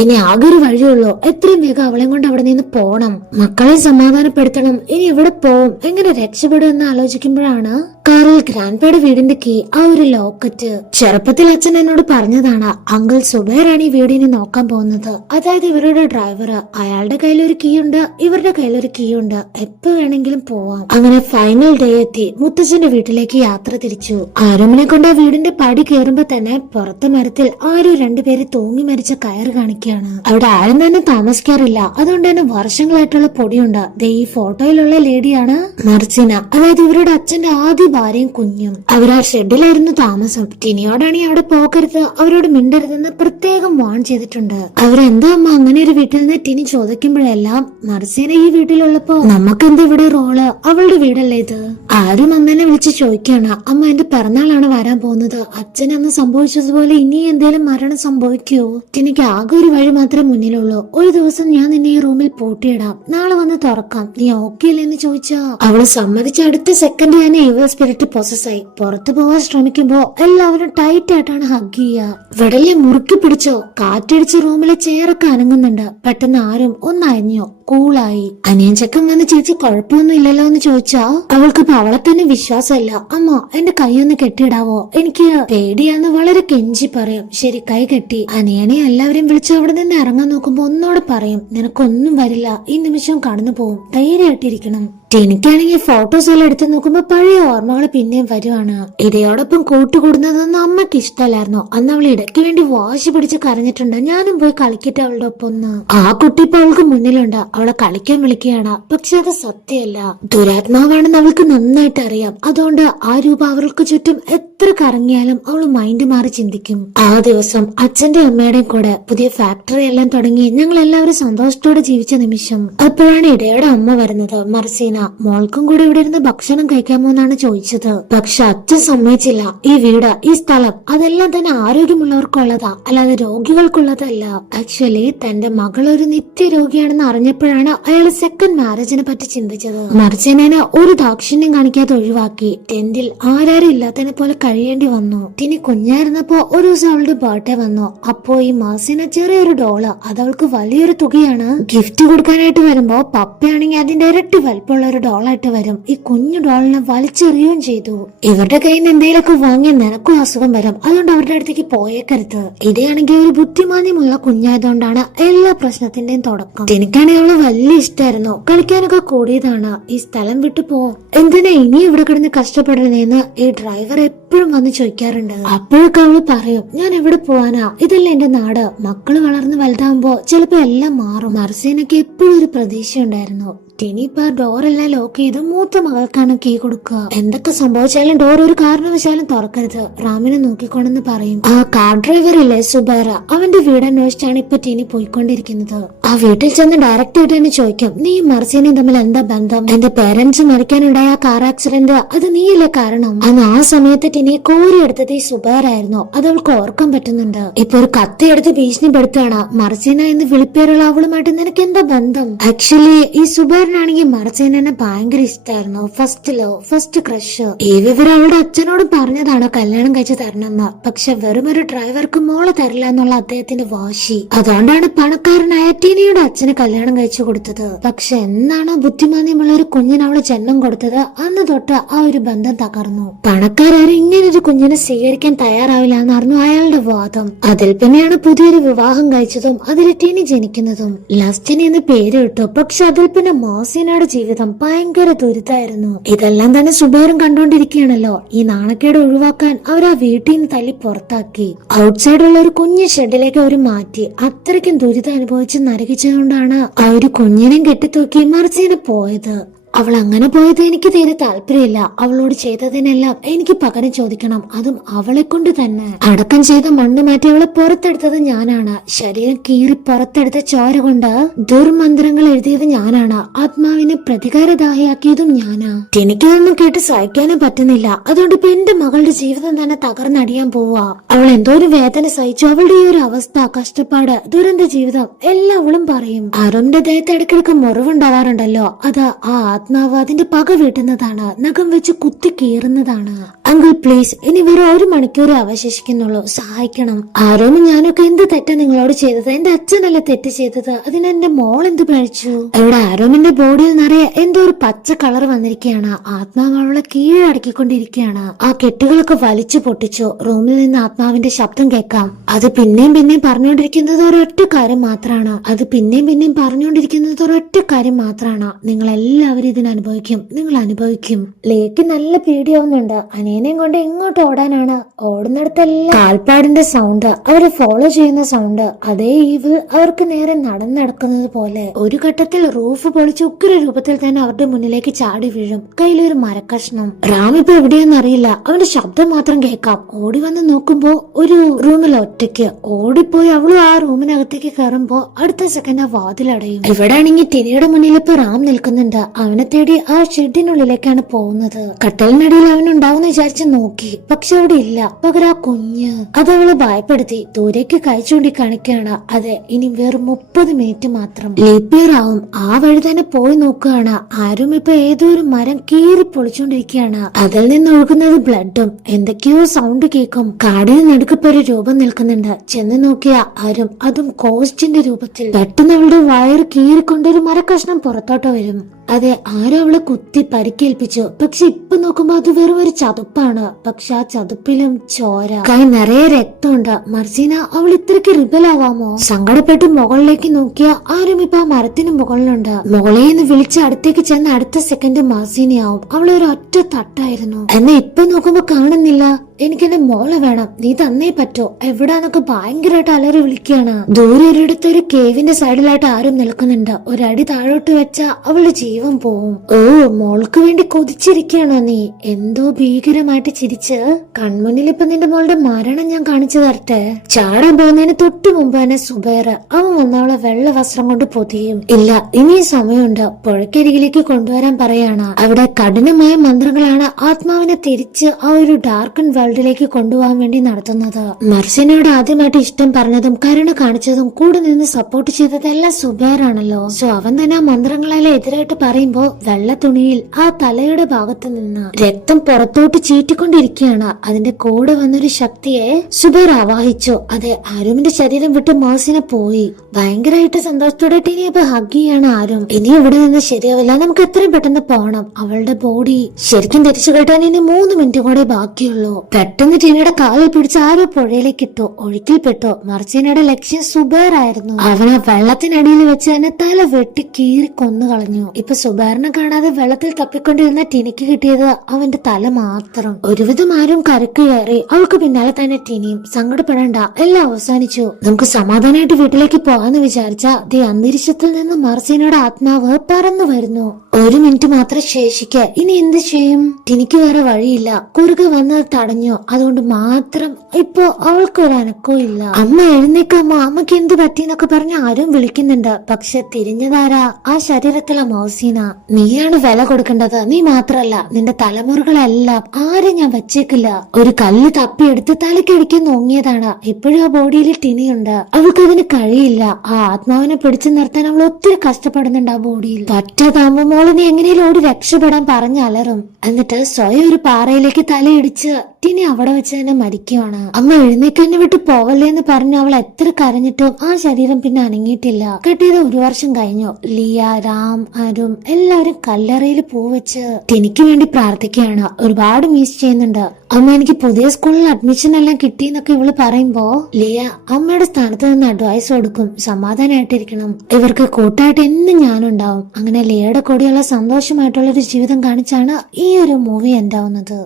ഇനി ആകെ ഒരു വഴിയുള്ളൂ എത്രയും വേഗം അവളെ കൊണ്ട് അവിടെ നിന്ന് പോണം. മക്കളെ സമാധാനപ്പെടുത്തണം. ഇനി എവിടെ പോവും? എങ്ങനെ രക്ഷപ്പെടും എന്ന് ആലോചിക്കുമ്പോഴാണ് കാറിൽ ഗ്രാൻഡ്പയുടെ വീടിന്റെ കീ ആ ഒരു ലോക്കറ്റ്. ചെറുപ്പത്തിൽ അച്ഛൻ എന്നോട് പറഞ്ഞതാണ് അങ്കിൾ സുബൈറാണ് ഈ വീടിനെ നോക്കാൻ പോകുന്നത്. അതായത് ഇവരുടെ ഡ്രൈവർ അയാളുടെ കയ്യിൽ ഒരു കീ ഉണ്ട് ഇവരുടെ കയ്യിൽ ഒരു കീ ഉണ്ട്. എപ്പോ വേണമെങ്കിലും പോവാം. അങ്ങനെ ഫൈനൽ ഡേ എത്തി. മുത്തച്ഛന്റെ വീട്ടിലേക്ക് യാത്ര തിരിച്ചു. ആരോമിനെ കൊണ്ട് ആ വീടിന്റെ പടി കയറുമ്പോ തന്നെ പുറത്തെ മരത്തിൽ ആരോ രണ്ടുപേരെ തൂങ്ങി മരിച്ച കയറ് കാണിക്കുകയാണ് അവിടെ ആരും തന്നെ താമസിക്കാറില്ല. അതുകൊണ്ട് തന്നെ വർഷങ്ങളായിട്ടുള്ള പൊടിയുണ്ട്. ദേ ഈ ഫോട്ടോയിലുള്ള ലേഡിയാണ് മർച്ചിന. അതായത് ഇവരുടെ അച്ഛന്റെ ആദ്യ ഭാര്യയും കുഞ്ഞും. അവർ ആ ഷെഡിലായിരുന്നു താമസം. ടിനിയോടാണെങ്കിൽ അവിടെ പോകരുത്. അവരോട് മിണ്ടരുതെന്ന് പ്രത്യേകം വാൺ ചെയ്തിട്ടുണ്ട്. അവരെന്താ അമ്മ അങ്ങനെ ഒരു വീട്ടിൽ നിന്ന് ടിനി ചോദിക്കുമ്പോഴെല്ലാം മർസീന ഈ വീട്ടിലുള്ളപ്പോ നമുക്കെന്താ ഇവിടെ റോൾ? അവളുടെ വീടല്ലേ ഇത്? ആരും അമ്മേനെ വിളിച്ച് ചോദിക്കാണ്. അമ്മ എന്റെ പിറന്നാളാണ് വരാൻ പോകുന്നത്. അച്ഛൻ അന്ന് സംഭവിച്ചതുപോലെ ഇനി എന്തേലും മരണം സംഭവിക്കുവോ? ടിനിക്ക് ആകെ ഒരു വഴി മാത്രമേ മുന്നിലുള്ളൂ. ഒരു ദിവസം ഞാൻ നിന്നെ ഈ റൂമിൽ പൂട്ടിയിടാം. നാളെ വന്ന് തുറക്കാം. നീ ഓക്കെ അല്ലേ എന്ന് ചോദിച്ചാ? അവൾ സമ്മതിച്ച അടുത്ത സെക്കൻഡ് തന്നെ ഇവ സ്പിരിറ്റ് ആയി. പുറത്തു പോവാൻ ശ്രമിക്കുമ്പോ എല്ലാവരും ടൈറ്റ് ആയിട്ടാണ് ഹഗ് ചെയ്യുക വിടലെ മുറുക്കി പിടിച്ചോ? കാറ്റടിച്ച് റൂമിലെ ചെയറൊക്കെ അനങ്ങുന്നുണ്ട്. പെട്ടെന്ന് ആരും ഒന്ന് അയഞ്ഞോ? കൂളായി. അനിയൻ ചെക്കൻ വന്ന് ചേച്ചി കുഴപ്പമൊന്നും ഇല്ലല്ലോ എന്ന് ചോദിച്ചാ അവൾക്ക് ഇപ്പൊ അവളെ തന്നെ വിശ്വാസമല്ല. അമ്മ എന്റെ കൈ ഒന്ന് കെട്ടിയിടാവോ? എനിക്ക് പേടിയാന്ന് വളരെ കെഞ്ചി പറയും. ശരി കൈ കെട്ടി. അനിയനെ എല്ലാവരെയും വിളിച്ച് അവിടെ നിന്ന് ഇറങ്ങാൻ നോക്കുമ്പോ ഒന്നോട് പറയും നിനക്കൊന്നും വരില്ല. ഈ നിമിഷം കടന്നു പോവും ധൈര്യമായിട്ടിരിക്കണം. എനിക്കാണെങ്കിൽ ഫോട്ടോസ് എല്ലാം എടുത്ത് നോക്കുമ്പോ പഴയ ഓർമ്മകൾ പിന്നെയും വരുവാണ്. ഇതയോടൊപ്പം കൂട്ടുകൂടുന്നതൊന്നും അമ്മയ്ക്ക് ഇഷ്ടമല്ലായിരുന്നു. അന്ന് അവൾ ഇടയ്ക്ക് വേണ്ടി വാശി പിടിച്ച് കരഞ്ഞിട്ടുണ്ട്. ഞാനും പോയി കളിക്കട്ടെ അവളുടെ ഒപ്പം ഒന്ന് ആ കുട്ടി ഇപ്പൊ അവൾക്ക് മുന്നിലുണ്ട്. അവളെ കളിക്കാൻ വിളിക്കുകയാണ്. പക്ഷെ അത് സത്യമല്ല. ദുരാത്മാവാണെന്ന് അവൾക്ക് നന്നായിട്ട് അറിയാം. അതുകൊണ്ട് ആ രൂപ അവൾക്ക് ചുറ്റും എത്ര കറങ്ങിയാലും അവൾ മൈൻഡ് മാറി ചിന്തിക്കും. ആ ദിവസം അച്ഛന്റെ അമ്മയുടെയും കൂടെ പുതിയ ഫാക്ടറി എല്ലാം തുടങ്ങി ഞങ്ങൾ എല്ലാവരും സന്തോഷത്തോടെ ജീവിച്ച നിമിഷം. അപ്പോഴാണ് ഇടയുടെ അമ്മ വരുന്നത്. മർസീന മോൾക്കും കൂടി ഇവിടെ ഇരുന്ന് ഭക്ഷണം കഴിക്കാമോ എന്നാണ് ചോദിച്ചത്. പക്ഷെ അച്ഛൻ സമ്മതിച്ചില്ല. ഈ വീട് ഈ സ്ഥലം അതെല്ലാം തന്നെ ആരോഗ്യമുള്ളവർക്കുള്ളതാ. അല്ലാതെ രോഗികൾക്കുള്ളതല്ല. ആക്ച്വലി തന്റെ മകൾ ഒരു നിത്യ രോഗിയാണെന്ന് അറിഞ്ഞപ്പോഴാണ് അയാൾ സെക്കൻഡ് മാരേജിനെ പറ്റി ചിന്തിച്ചത്. മർച്ചനേന ഒരു ദാക്ഷിണ്യം കാണിക്കാതെ ഒഴിവാക്കി. ടെന്റിൽ ആരാരും ഇല്ലാത്തതിനെ പോലെ കഴിയേണ്ടി വന്നു. ഇനി കുഞ്ഞായിരുന്നപ്പോ ഒരു ദിവസം അവളുടെ ബർത്ത്ഡേ വന്നു. അപ്പോ ഈ മാസിന ചെറിയൊരു ഡോൾ അത് അവൾക്ക് വലിയൊരു തുകയാണ്. ഗിഫ്റ്റ് കൊടുക്കാനായിട്ട് വരുമ്പോ പപ്പയാണെങ്കിൽ അതിന്റെ ഇരട്ടി വലിപ്പമുള്ള ഒരു ഡോളായിട്ട് വരും. ഈ കുഞ്ഞു ഡോളിനെ വലിച്ചെറിയുകയും ചെയ്തു. ഇവരുടെ കയ്യിൽ നിന്ന് എന്തെങ്കിലുമൊക്കെ വാങ്ങിയ നിനക്കും അസുഖം വരും. അതുകൊണ്ട് അവരുടെ അടുത്തേക്ക് പോയേക്കരുത്. ഇതാണെങ്കിൽ ഒരു ബുദ്ധിമാന്യമുള്ള കുഞ്ഞായതുകൊണ്ടാണ് എല്ലാ പ്രശ്നത്തിന്റെയും തുടക്കം. എനിക്കാണെങ്കിൽ അവൾ വലിയ ഇഷ്ടമായിരുന്നു കളിക്കാനൊക്കെ കൂടിയതാണ്. ഈ സ്ഥലം വിട്ടു പോ. എന്തിനാ ഇനി ഇവിടെ കിടന്ന് കഷ്ടപ്പെടരുതെന്ന് ഈ ഡ്രൈവർ എപ്പോഴും വന്ന് ചോദിക്കാറുണ്ട്. അപ്പോഴൊക്കെ അവൾ പറയും ഞാൻ എവിടെ പോവാനാ? ഇതല്ല എന്റെ നാട്. മക്കൾ വളർന്ന് വലുതാവുമ്പോ ചിലപ്പോ എല്ലാം മാറും. മർസീനൊക്കെ എപ്പോഴും ഒരു പ്രതീക്ഷ ഉണ്ടായിരുന്നു ടിനി ഇപ്പൊ ഡോറെല്ലാം ലോക്ക് ചെയ്ത് മൂത്ത മകൾക്കാണ് കീ കൊടുക്കുക. എന്തൊക്കെ സംഭവിച്ചാലും ഡോർ ഒരു കാരണവശാലും തുറക്കരുത്. റാമിനെ നോക്കിക്കൊണ്ടെന്ന് പറയും. ആ കാർ ഡ്രൈവർ ഇല്ലേ സുബൈറ? അവന്റെ വീട് അന്വേഷിച്ചാണ് ഇപ്പൊ ടിനി പോയിക്കൊണ്ടിരിക്കുന്നത്. ആ വീട്ടിൽ ചെന്ന് ഡയറക്റ്റ് ആയിട്ട് തന്നെ ചോദിക്കും. നീ മർസീനയും തമ്മിൽ എന്താ ബന്ധം? എന്റെ പേരൻസ് മരിക്കാനുണ്ടായ കാർ ആക്സിഡന്റ് അത് നീയല്ലേ കാരണം? അന്ന് ആ സമയത്ത് ടിനി കോരിയെടുത്തത് ഈ സുബേറായിരുന്നു. അത് അവൾക്ക് ഓർക്കാൻ പറ്റുന്നുണ്ട്. ഇപ്പൊ ഒരു കത്തി എടുത്ത് ഭീഷണിപ്പെടുത്തുകയാണ്. മർസീന എന്ന് വിളിപ്പേരുള്ള അവളുമായിട്ട് നിനക്ക് എന്താ ബന്ധം? ആക്ച്വലി ഈ സുബേറിനാണെങ്കിൽ മർസീനെ ഭയങ്കര ഇഷ്ടമായിരുന്നു ഫസ്റ്റ് ലവ് ഫസ്റ്റ് ക്രഷ് ഈ വിവരം അവളുടെ അച്ഛനോട് പറഞ്ഞതാണ് കല്യാണം കഴിച്ച് തരണമെന്ന്. പക്ഷെ വെറും ഒരു ഡ്രൈവർക്ക് മോളെ തരില്ല എന്നുള്ള അദ്ദേഹത്തിന്റെ വാശി. അതുകൊണ്ടാണ് പണക്കാരനായ ടീനിയുടെ അച്ഛന് കല്യാണം കഴിച്ചു കൊടുത്തത്. പക്ഷെ എന്നാണ് ബുദ്ധിമാന്യമുള്ള ഒരു കുഞ്ഞിന് അവൾ ജന്മം കൊടുത്തത്? അന്ന് തൊട്ട് ആ ഒരു ബന്ധം തകർന്നു. പണക്കാരും ഇങ്ങനെ ഒരു കുഞ്ഞിനെ സ്വീകരിക്കാൻ തയ്യാറാവില്ല എന്നായിരുന്നു അയാളുടെ വാദം. അതിൽ പിന്നെയാണ് പുതിയൊരു വിവാഹം കഴിച്ചതും അതിൽ ടീനി ജനിക്കുന്നതും. ലസ്റ്റിനി എന്ന് പേര് ഇട്ടു. പക്ഷെ അതിൽ പിന്നെ മോസിനയുടെ ജീവിതം ഭയങ്കര ദുരിതായിരുന്നു. ഇതെല്ലാം തന്നെ സുബേറും കണ്ടോണ്ടിരിക്കുകയാണല്ലോ ഈ നാണക്കേട് ഒഴിവാക്കാൻ അവർ ആ വീട്ടിൽ നിന്ന് തല്ലി പുറത്താക്കി. ഔട്ട്സൈഡുള്ള ഒരു കുഞ്ഞു ഷെഡിലേക്ക് അവർ മാറ്റി. അത്രയ്ക്കും ദുരിതം അനുഭവിച്ച് നരകിച്ചതുകൊണ്ടാണ് ആ ഒരു കുഞ്ഞിനെ കെട്ടിത്തൂക്കി മറിച്ചിനെ പോയത്. അവൾ അങ്ങനെ പോയത് എനിക്ക് തീരെ താല്പര്യമില്ല. അവളോട് ചെയ്തതിനെല്ലാം എനിക്ക് പകരം ചോദിക്കണം. അതും അവളെ കൊണ്ട് തന്നെ. അടക്കം ചെയ്ത മണ്ണ് മാറ്റി അവളെ പുറത്തെടുത്തത് ഞാനാണ്. ശരീരം കീറി പുറത്തെടുത്ത ചോര കൊണ്ട് ദുർമന്ത്രങ്ങൾ എഴുതിയത് ഞാനാണ്. ആത്മാവിനെ പ്രതികാരദാഹിയാക്കിയതും ഞാനാ. എനിക്കതൊന്നും കേട്ട് സഹിക്കാനും പറ്റുന്നില്ല. അതുകൊണ്ട് ഇപ്പൊ എന്റെ മകളുടെ ജീവിതം തന്നെ തകർന്നടിയാൻ പോവാ. അവൾ എന്തോ ഒരു വേദന സഹിച്ചു. അവളുടെ ഈ ഒരു അവസ്ഥ കഷ്ടപ്പാട് ദുരന്ത ജീവിതം എല്ലാം അവളും പറയും. അരുണിന്റെ ദേഹത്ത് ഇടയ്ക്കിടയ്ക്ക് മുറിവുണ്ടാവാറുണ്ടല്ലോ. അത് ആ ആത്മാവ് അതിന്റെ പക വീട്ടുന്നതാണ്. നഖം വെച്ച് കുത്തി കീറുന്നതാണ്. അങ്കിൾ പ്ലീസ് ഇനി വെറും ഒരു മണിക്കൂർ അവശേഷിക്കുന്നുള്ളൂ. സഹായിക്കണം. ആരോ ഞാനൊക്കെ എന്ത് തെറ്റാ നിങ്ങളോട് ചെയ്തത്? എന്റെ അച്ഛനല്ല തെറ്റ് ചെയ്തത്? അതിന് എന്റെ മോൾ എന്ത് പഴിച്ചു ഇവിടെ ആരോമിന്റെ ബോഡിയിൽ നിറയെ എന്തോ ഒരു പച്ച കളർ വന്നിരിക്കുകയാണ്. ആത്മാവ് അവളെ കീഴടക്കിക്കൊണ്ടിരിക്കുകയാണ് ആ കെട്ടുകളൊക്കെ വലിച്ചു പൊട്ടിച്ചു. റൂമിൽ നിന്ന് ആത്മാവിന്റെ ശബ്ദം കേൾക്കാം. അത് പിന്നെയും പിന്നെയും പറഞ്ഞുകൊണ്ടിരിക്കുന്നത് ഒരൊറ്റ കാര്യം മാത്രമാണ് അത് പിന്നെയും പിന്നെയും പറഞ്ഞുകൊണ്ടിരിക്കുന്നത് ഒരൊറ്റ കാര്യം മാത്രമാണ് നിങ്ങൾ എല്ലാവരും ഇതിനനുഭവിക്കും നിങ്ങൾ അനുഭവിക്കും. ലേക്ക് നല്ല പേടിയാവുന്നുണ്ട്. അനിയനെയും കൊണ്ട് എങ്ങോട്ട് ഓടാനാണ്. ഓടുന്നിടത്തെല്ലാം കാൽപ്പാടിന്റെ സൗണ്ട് അവരെ ഫോളോ ചെയ്യുന്ന സൗണ്ട് അതേ ഈവ് അവർക്ക് നേരെ നടന്നടക്കുന്നത് പോലെ. ഒരു ഘട്ടത്തിൽ റൂഫ് പൊളിച്ച് ഉഗ്ര രൂപത്തിൽ തന്നെ അവരുടെ മുന്നിലേക്ക് ചാടി വീഴും. കയ്യിലൊരു മരക്കഷ്ണം. റാം ഇപ്പൊ എവിടെയെന്ന് അറിയില്ല. അവന്റെ ശബ്ദം മാത്രം കേൾക്കാം. ഓടി വന്ന് നോക്കുമ്പോ ഒരു റൂമിൽ ഒറ്റയ്ക്ക്. ഓടിപ്പോയി അവളും ആ റൂമിനകത്തേക്ക് കയറുമ്പോ അടുത്ത സെക്കൻഡ് ആ വാതിലടയും. ഇവിടെ ആണെങ്കിൽ ടിനിയുടെ മുന്നിൽ ഇപ്പൊ റാം നിൽക്കുന്നുണ്ട്. അവനെ തേടി ആ ഷെഡിനുള്ളിലേക്കാണ് പോകുന്നത്. കട്ടലിനടിയിൽ അവൻ ഉണ്ടാവുമെന്ന് വിചാരിച്ച് നോക്കി. പക്ഷെ അവിടെ ഇല്ല. പകരം ആ കുഞ്ഞ് അത് അവളെ ഭയപ്പെടുത്തി ദൂരേക്ക് കൈ ചൂണ്ടി കാണിക്കുകയാണ്. അതെ ഇനി വെറും മുപ്പത് മിനിറ്റ് മാത്രം. ലീപ്പിയർ ആവും ആ വഴി തന്നെ പോയി നോക്കുകയാണ്. ആരും ഇപ്പൊ ഏതോ ഒരു മരം കീറി പൊളിച്ചുകൊണ്ടിരിക്കുകയാണ് അതിൽ നിന്ന് ഒഴുകുന്നത് ബ്ലഡും എന്തൊക്കെയോ സൗണ്ട് കേൾക്കും കാടിന് നടുക്കപ്പൊരു രൂപം നിൽക്കുന്നുണ്ട്. ചെന്ന് നോക്കിയ ആരും അതും കോസ്റ്റിന്റെ രൂപത്തിൽ. പെട്ടെന്ന് അവളുടെ വയറ് കീറിക്കൊണ്ടൊരു മരക്കഷ്ണം പുറത്തോട്ട് വരും. അതെ ആരോ അവളെ കുത്തി പരിക്കേൽപ്പിച്ചു. പക്ഷെ ഇപ്പൊ നോക്കുമ്പോ അത് വെറും ഒരു ചതുപ്പാണ്. പക്ഷെ ആ ചതുപ്പിലും ചോര. കൈ നിറയെ രക്തമുണ്ട്. മർസീന അവൾ ഇത്രക്ക് റിബലാവാമോ സങ്കടപ്പെട്ട് മുകളിലേക്ക് നോക്കിയ ആരും ഇപ്പൊ ആ മരത്തിന് മുകളിലുണ്ട്. മുകളിൽ നിന്ന് വിളിച്ച് അടുത്തേക്ക് ചെന്ന് അടുത്ത സെക്കൻഡ് മർസീനയാവും. അവളെ ഒരു ഒറ്റ തട്ടായിരുന്നു. എന്നെ ഇപ്പൊ നോക്കുമ്പോ കാണുന്നില്ല. എനിക്ക് എന്റെ മോളെ വേണം. നീ തന്നേ പറ്റോ. എവിടാന്നൊക്കെ ഭയങ്കരമായിട്ട് അലറി വിളിക്കുകയാണ്. ദൂരെ ഒരിടത്ത് ഒരു കേവിന്റെ സൈഡിലായിട്ട് ആരും നിൽക്കുന്നുണ്ട്. ഒരടി താഴോട്ട് വെച്ച അവളുടെ ജീവൻ പോവും. ഓ മോൾക്ക് വേണ്ടി കൊതിച്ചിരിക്കുകയാണോ നീ? എന്തോ ഭീകരമായിട്ട് ചിരിച്ച് കൺമുന്നിൽ ഇപ്പൊ നിന്റെ മോളുടെ മരണം ഞാൻ കാണിച്ചു തരട്ടെ. ചാടാൻ പോകുന്നതിന് തൊട്ടു മുമ്പ് തന്നെ സുബേറ അവൻ വന്നവളെ വെള്ള വസ്ത്രം കൊണ്ട് പൊതിയും. ഇല്ല ഇനിയും സമയമുണ്ട്. പുഴക്കരികിലേക്ക് കൊണ്ടുവരാൻ പറയാണ്. അവിടെ കഠിനമായ മന്ത്രങ്ങളാണ് ആത്മാവിനെ തിരിച്ച് ആ ഒരു ഡാർക്കൺ വേൾഡിലേക്ക് കൊണ്ടുപോകാൻ വേണ്ടി നടത്തുന്നത്. മർസിനോട് ആദ്യമായിട്ട് ഇഷ്ടം പറഞ്ഞതും കരുണ കാണിച്ചതും കൂടെ നിന്ന് സപ്പോർട്ട് ചെയ്തതെല്ലാം സുബേറാണല്ലോ. സോ അവൻ തന്നെ ആ മന്ത്രങ്ങളെല്ലാം എതിരായിട്ട് പറയുമ്പോ വെള്ള തുണിയിൽ ആ തലയുടെ ഭാഗത്ത് നിന്ന് രക്തം പുറത്തോട്ട് ചീറ്റിക്കൊണ്ടിരിക്കുകയാണ്. അതിന്റെ കൂടെ വന്നൊരു ശക്തിയെ സുബർ ആവാഹിച്ചു. അതെ ആരുമിന്റെ ശരീരം വിട്ട് മോസിനെ പോയി. ഭയങ്കരമായിട്ട് സന്തോഷത്തോടെ ടിനി അപ്പൊ ഹഗ് ചെയ്യാണ് ആരും. ഇനി ഇവിടെ നിന്ന് ശരിയാവില്ല. നമുക്ക് എത്രയും പെട്ടെന്ന് പോണം. അവളുടെ ബോഡി ശരിക്കും തിരിച്ചു കെട്ടാൻ ഇനി മൂന്ന് മിനിറ്റ് കൂടെ ബാക്കിയുള്ളൂ. പെട്ടെന്ന് ടിനിയുടെ കാലിൽ പിടിച്ച് ആരോ പുഴയിലേക്ക് ഇട്ടു. ഒഴുക്കിൽപ്പെട്ടു മർച്ചീനയുടെ ലക്ഷ്യം സുബേർ ആയിരുന്നു. അവനെ വെള്ളത്തിനടിയിൽ വെച്ച് തന്നെ തല വെട്ടി കീറി കൊന്നു കളഞ്ഞു ഇപ്പൊ സുബേറിനെ കാണാതെ വെള്ളത്തിൽ തപ്പിക്കൊണ്ടിരുന്ന ടിനിക്ക് കിട്ടിയത് അവന്റെ തല മാത്രം. ഒരുവിധം ആരും കരക്ക് കയറി അവൾക്ക് പിന്നാലെ തന്നെ ടിനിയും സങ്കടപ്പെടേണ്ട. എല്ലാം അവസാനിച്ചു. നമുക്ക് സമാധാനമായിട്ട് വീട്ടിലേക്ക് പോകാന്ന് വിചാരിച്ച ദി അന്തരീക്ഷത്തിൽ നിന്ന് മർസീനയുടെ ആത്മാവ് പറന്നു വരുന്നു. ഒരു മിനിറ്റ് മാത്രം ശേഷിക്ക ഇനി എന്ത് ചെയ്യും? എനിക്ക് വേറെ വഴിയില്ല. കുറുകെ വന്നത് തടഞ്ഞു? അതുകൊണ്ട് മാത്രം ഇപ്പോ അവൾക്ക് ഒരു അനക്കവും ഇല്ല അമ്മ എഴുന്നേക്കമ്മ അമ്മയ്ക്ക് എന്ത് പറ്റിയെന്നൊക്കെ പറഞ്ഞ് ആരും വിളിക്കുന്നുണ്ട്. പക്ഷെ തിരിഞ്ഞതാരാ? ആ ശരീരത്തിലെ മൗസീന നീയാണ് വില കൊടുക്കേണ്ടത്? നീ മാത്രല്ല. നിന്റെ തലമുറകളെല്ലാം ആരും ഞാൻ വെച്ചേക്കില്ല. ഒരു കല്ല് തപ്പിയെടുത്ത് തലക്കടിക്കാൻ നോങ്ങിയതാണ്. ഇപ്പോഴും ആ ബോഡിയിൽ ടിനിയുണ്ട്. അവൾക്ക് അതിന് കഴിയില്ല. ആ ആത്മാവിനെ പിടിച്ചു നിർത്താൻ അവൾ ഒത്തിരി കഷ്ടപ്പെടുന്നുണ്ട് ആ ബോഡിയിൽ. പറ്റാതാകുമ്പോ മോളെ നീ എങ്ങനെയും ഓടി രക്ഷപ്പെടാൻ പറഞ്ഞ് അലറും. എന്നിട്ട് സ്വയം ഒരു പാറയിലേക്ക് തലയിടിച്ച് ടിനി അവിടെ വെച്ച് തന്നെ മരിക്കുവാണ്. അമ്മ എഴുന്നേക്കെന്നെ വിട്ട് പോവല്ലേ എന്ന് പറഞ്ഞ് അവൾ എത്ര കരഞ്ഞിട്ടും ആ ശരീരം പിന്നെ അനങ്ങിയിട്ടില്ല. കെട്ടിയത് ഒരു വർഷം കഴിഞ്ഞു. ലിയ രാം അരുൺ എല്ലാവരും കല്ലറയിൽ പൂവെച്ച് എനിക്ക് വേണ്ടി പ്രാർത്ഥിക്കുകയാണ്. ഒരുപാട് മിസ് ചെയ്യുന്നുണ്ട്. അമ്മ എനിക്ക് പുതിയ സ്കൂളിൽ അഡ്മിഷൻ എല്ലാം കിട്ടിയെന്നൊക്കെ ഇവൾ പറയുമ്പോ ലിയ അമ്മയുടെ സ്ഥാനത്ത് നിന്ന് അഡ്വൈസ് കൊടുക്കും. സമാധാനമായിട്ടിരിക്കണം ഇവർക്ക് കൂട്ടായിട്ട് എന്നും ഞാനുണ്ടാവും. അങ്ങനെ ലിയയുടെ കൂടെയുള്ള സന്തോഷമായിട്ടുള്ള ഒരു ജീവിതം കാണിച്ചാണ് ഈ ഒരു മൂവി എന്താവുന്നത്